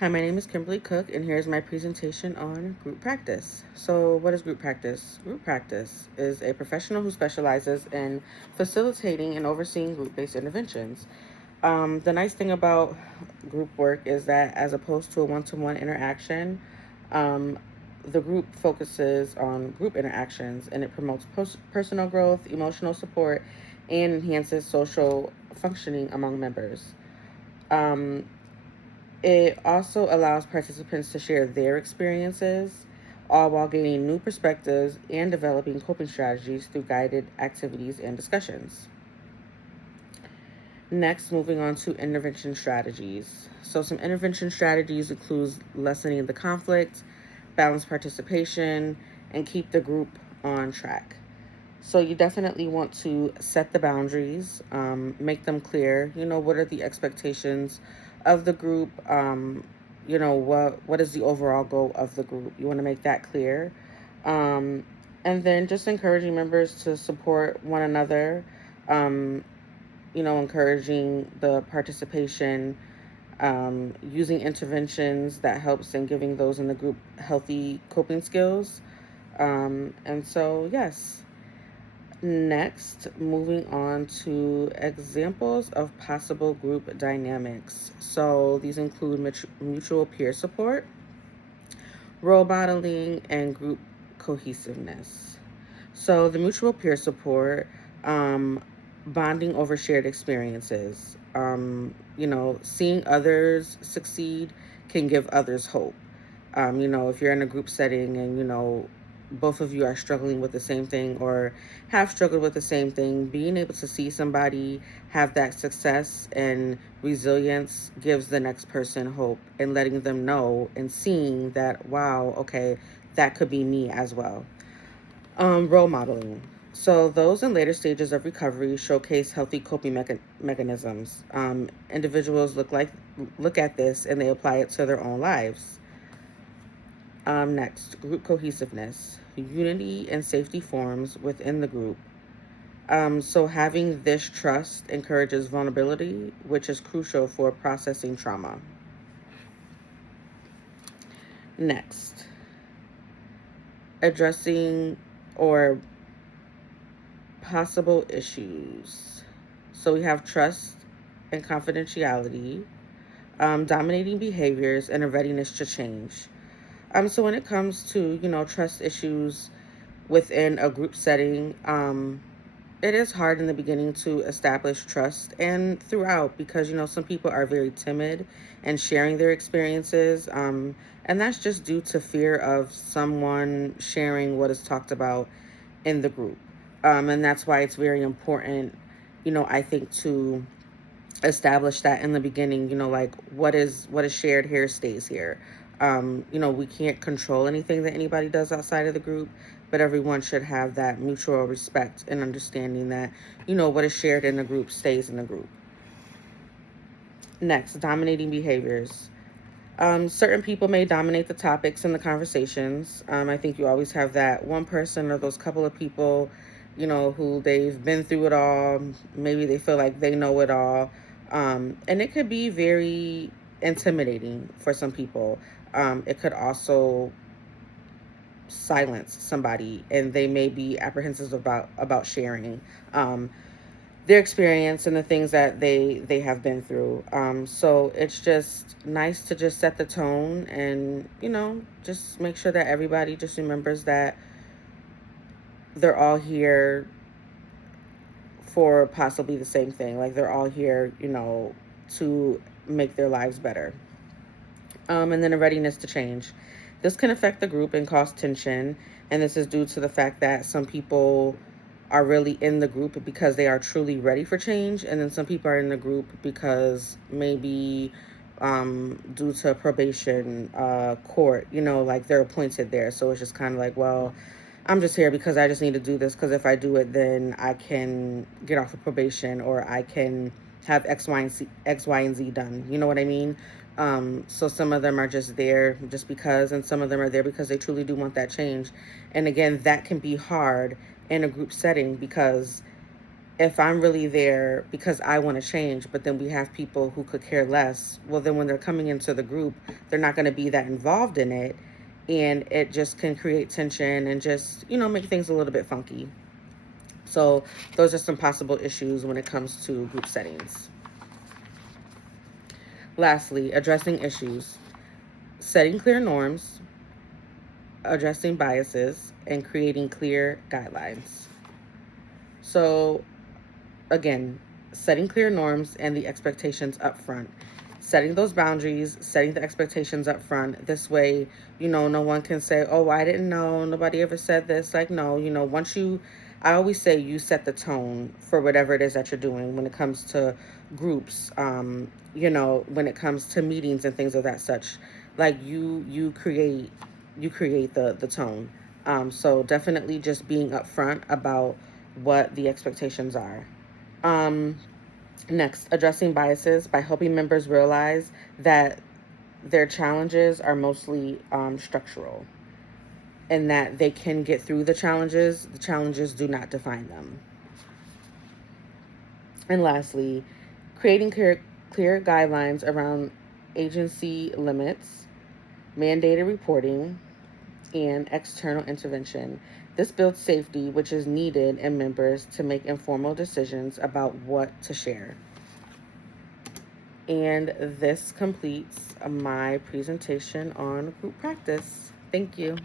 Hi, my name is Kimberly Cook, and here's my presentation on group practice. So, what is group practice? Group practice is a professional who specializes in facilitating and overseeing group based interventions. The nice thing about group work is that, as opposed to a one to one interaction, um, the group focuses on group interactions and it promotes personal growth, emotional support, and enhances social functioning among members. Um, it also allows participants to share their experiences, all while gaining new perspectives and developing coping strategies through guided activities and discussions. Next, moving on to intervention strategies. So, some intervention strategies include lessening the conflict, balance participation, and keep the group on track. So, you definitely want to set the boundaries, make them clear. What are the expectations of the group? What is the overall goal of the group? You want to make that clear. Um, and then just encouraging members to support one another. Um, encouraging the participation, using interventions that helps in giving those in the group healthy coping skills. And so, yes. Next, moving on to examples of possible group dynamics. So, these include mutual peer support, role modeling, and group cohesiveness. So, the mutual peer support, bonding over shared experiences. Seeing others succeed can give others hope. If you're in a group setting and, both of you are struggling with the same thing or have struggled with the same thing, being able to see somebody have that success and resilience gives the next person hope and letting them know and seeing that, wow, okay, that could be me as well. Role modeling. So those in later stages of recovery showcase healthy coping mechanisms. Individuals look at this and they apply it to their own lives. Next, group cohesiveness. Unity and safety forms within the group. So having this trust encourages vulnerability, which is crucial for processing trauma. Next, addressing or possible issues. So we have trust and confidentiality, dominating behaviors, and a readiness to change. So when it comes to, trust issues within a group setting, it is hard in the beginning to establish trust and throughout because, some people are very timid and sharing their experiences. And that's just due to fear of someone sharing what is talked about in the group. And that's why it's very important, I think, to establish that in the beginning, like what is shared here stays here. We can't control anything that anybody does outside of the group, but everyone should have that mutual respect and understanding that, what is shared in the group stays in the group. Next, dominating behaviors. Certain people may dominate the topics and the conversations. I think you always have that one person or those couple of people, who they've been through it all. Maybe they feel like they know it all. And it could be very intimidating for some people. It could also silence somebody and they may be apprehensive about sharing. Their experience and the things that they have been through. So it's just nice to just set the tone and just make sure that everybody just remembers that they're all here for possibly the same thing. Like they're all here, to make their lives better. And then a readiness to change. This can affect the group and cause tension, and this is due to the fact that some people are really in the group because they are truly ready for change, and then some people are in the group because maybe due to probation court, like they're appointed there. So it's just kind of like, well, I'm just here because I just need to do this because if I do it, then I can get off of probation or I can have X, Y, and Z done. You know what I mean? So some of them are just there just because, and some of them are there because they truly do want that change. And again, that can be hard in a group setting because if I'm really there because I want to change, but then we have people who could care less, well, then when they're coming into the group, they're not going to be that involved in it. And it just can create tension and just, make things a little bit funky. So, those are some possible issues when it comes to group settings. Lastly, addressing issues, setting clear norms, addressing biases, and creating clear guidelines. So, again, setting clear norms and the expectations up front. Setting those boundaries, setting the expectations up front. This way, no one can say, oh, I didn't know. Nobody ever said this. Like, no, I always say you set the tone for whatever it is that you're doing when it comes to groups, when it comes to meetings and things of that such. Like, you create the tone. So definitely just being upfront about what the expectations are. Um, Next, addressing biases by helping members realize that their challenges are mostly structural and that they can get through the challenges. The challenges do not define them. And lastly, creating clear guidelines around agency limits, mandated reporting, and external intervention. This builds safety, which is needed in members to make informal decisions about what to share. And this completes my presentation on group practice. Thank you.